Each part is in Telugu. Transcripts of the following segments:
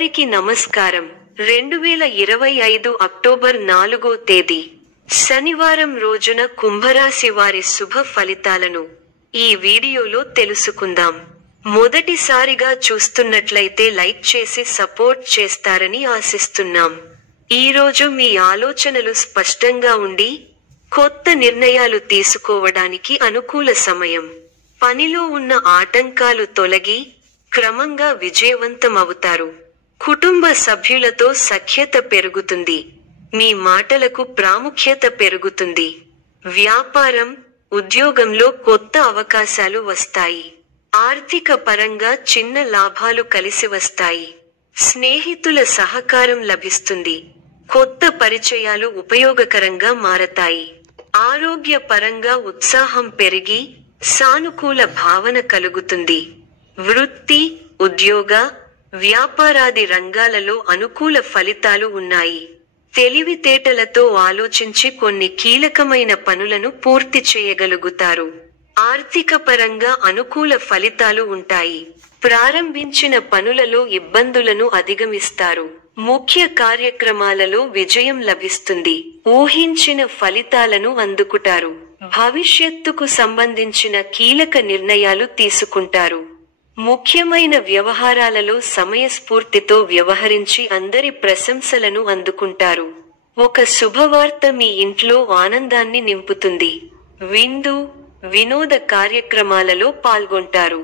అందరికీ నమస్కారం. 2025 అక్టోబర్ 4వ తేదీ శనివారం రోజున కుంభరాశి వారి శుభ ఫలితాలను ఈ వీడియోలో తెలుసుకుందాం. మొదటిసారిగా చూస్తున్నట్లయితే లైక్ చేసి సపోర్ట్ చేస్తారని ఆశిస్తున్నాం. ఈ రోజు మీ ఆలోచనలు స్పష్టంగా ఉండి కొత్త నిర్ణయాలు తీసుకోవడానికి అనుకూల సమయం. పనిలో ఉన్న ఆటంకాలు తొలగి క్రమంగా విజయవంతమవుతారు. కుటుంబ సభ్యులతో సఖ్యత పెరుగుతుంది. మీ మాటలకు ప్రాముఖ్యత పెరుగుతుంది. వ్యాపారం, ఉద్యోగంలో కొత్త అవకాశాలు వస్తాయి. ఆర్థిక పరంగా చిన్న లాభాలు కలిసి వస్తాయి. స్నేహితుల సహకారం లభిస్తుంది. కొత్త పరిచయాలు ఉపయోగకరంగా మారతాయి. ఆరోగ్య పరంగా ఉత్సాహం పెరిగి సానుకూల భావన కలుగుతుంది. వృత్తి, ఉద్యోగ, వ్యాపారాది రంగాలలో అనుకూల ఫలితాలు ఉన్నాయి. తెలివితేటలతో ఆలోచించి కొన్ని కీలకమైన పనులను పూర్తి చేయగలుగుతారు. ఆర్థిక పరంగా అనుకూల ఫలితాలు ఉంటాయి. ప్రారంభించిన పనులలో ఇబ్బందులను అధిగమిస్తారు. ముఖ్య కార్యక్రమాలలో విజయం లభిస్తుంది. ఊహించిన ఫలితాలను అందుకుంటారు. భవిష్యత్తుకు సంబంధించిన కీలక నిర్ణయాలు తీసుకుంటారు. ముఖ్యమైన వ్యవహారాలలో సమయస్ఫూర్తితో వ్యవహరించి అందరి ప్రశంసలను అందుకుంటారు. ఒక శుభవార్త మీ ఇంట్లో ఆనందాన్ని నింపుతుంది. విందు, వినోద కార్యక్రమాలలో పాల్గొంటారు.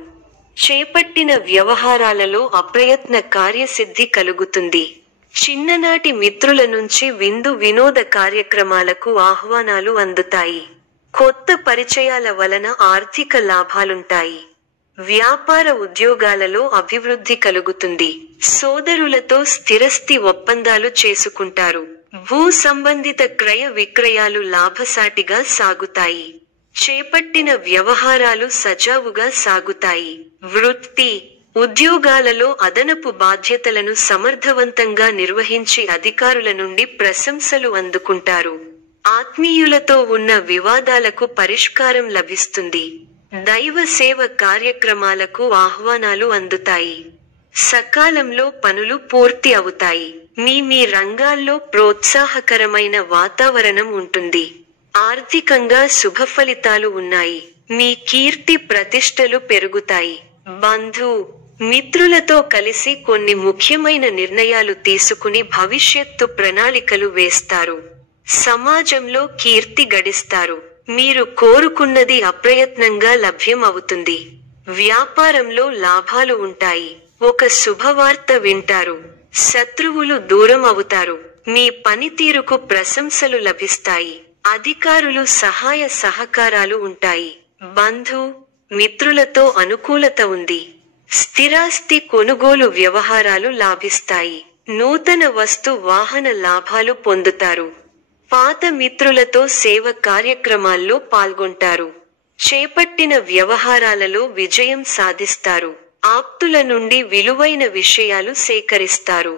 చేపట్టిన వ్యవహారాలలో అప్రయత్న కార్యసిద్ధి కలుగుతుంది. చిన్ననాటి మిత్రుల నుంచి విందు, వినోద కార్యక్రమాలకు ఆహ్వానాలు అందుతాయి. కొత్త పరిచయాల వలన ఆర్థిక లాభాలుంటాయి. వ్యాపార ఉద్యోగాలలో అభివృద్ధి కలుగుతుంది. సోదరులతో స్థిరస్థి ఒప్పందాలు చేసుకుంటారు. భూ సంబంధిత క్రయ విక్రయాలు లాభసాటిగా సాగుతాయి. చేపట్టిన వ్యవహారాలు సజావుగా సాగుతాయి. వృత్తి, ఉద్యోగాలలో అదనపు బాధ్యతలను సమర్థవంతంగా నిర్వహించి అధికారుల నుండి ప్రశంసలు అందుకుంటారు. ఆత్మీయులతో ఉన్న వివాదాలకు పరిష్కారం లభిస్తుంది. దైవ సేవ కార్యక్రమాలకు ఆహ్వానాలు అందుతాయి. సకాలంలో పనులు పూర్తి అవుతాయి. మీ రంగాల్లో ప్రోత్సాహకరమైన వాతావరణం ఉంటుంది. ఆర్థికంగా శుభ ఫలితాలు ఉన్నాయి. మీ కీర్తి ప్రతిష్టలు పెరుగుతాయి. బంధు, మిత్రులతో కలిసి కొన్ని ముఖ్యమైన నిర్ణయాలు తీసుకుని భవిష్యత్తు ప్రణాళికలు వేస్తారు. సమాజంలో కీర్తి గడిస్తారు. మీరు కోరుకున్నది అప్రయత్నంగా లభ్యం అవుతుంది. వ్యాపారంలో లాభాలు ఉంటాయి. ఒక శుభవార్త వింటారు. శత్రువులు దూరం అవుతారు. మీ పనితీరుకు ప్రశంసలు లభిస్తాయి. అధికారులు సహాయ సహకారాలు ఉంటాయి. బంధు, మిత్రులతో అనుకూలత ఉంది. స్థిరాస్తి కొనుగోలు వ్యవహారాలు లాభిస్తాయి. నూతన వస్తు వాహన లాభాలు పొందుతారు. పాత మిత్రులతో సేవ కార్యక్రమాల్లో పాల్గొంటారు. చేపట్టిన వ్యవహారాలలో విజయం సాధిస్తారు. ఆప్తుల నుండి విలువైన విషయాలు సేకరిస్తారు.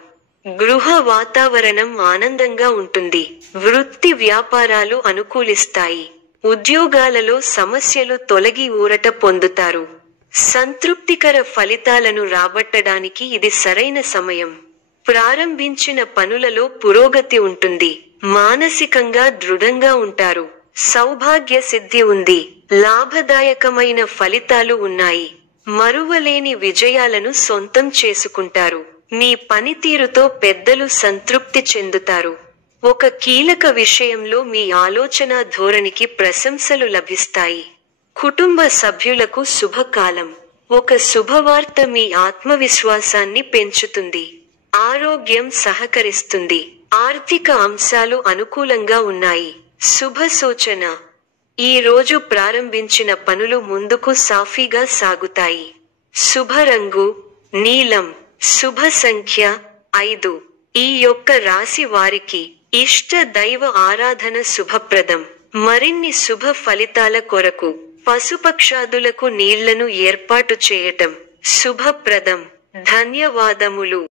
గృహ వాతావరణం ఆనందంగా ఉంటుంది. వృత్తి వ్యాపారాలు అనుకూలిస్తాయి. ఉద్యోగాలలో సమస్యలు తొలగి ఊరట పొందుతారు. సంతృప్తికర ఫలితాలను రాబట్టడానికి ఇది సరైన సమయం. ప్రారంభించిన పనులలో పురోగతి ఉంటుంది. మానసికంగా దృఢంగా ఉంటారు. సౌభాగ్య సిద్ధి ఉంది. లాభదాయకమైన ఫలితాలు ఉన్నాయి. మరువలేని విజయాలను సొంతం చేసుకుంటారు. మీ పనితీరుతో పెద్దలు సంతృప్తి చెందుతారు. ఒక కీలక విషయంలో మీ ఆలోచన ధోరణికి ప్రశంసలు లభిస్తాయి. కుటుంబ సభ్యులకు శుభకాలం. ఒక శుభవార్త మీ ఆత్మవిశ్వాసాన్ని పెంచుతుంది. ఆరోగ్యం సహకరిస్తుంది. ఆర్థిక అంశాలు అనుకూలంగా ఉన్నాయి. శుభ సూచన: ఈ రోజు ప్రారంభించిన పనులు ముందుకు సాఫీగా సాగుతాయి. శుభ రంగు నీలం. శుభ సంఖ్య 5. ఈ యొక్క రాశి వారికి ఇష్ట దైవ ఆరాధన శుభప్రదం. మరిన్ని శుభ ఫలితాల కొరకు పశుపక్షాదులకు నీళ్లను ఏర్పాటు చేయటం శుభప్రదం. ధన్యవాదములు.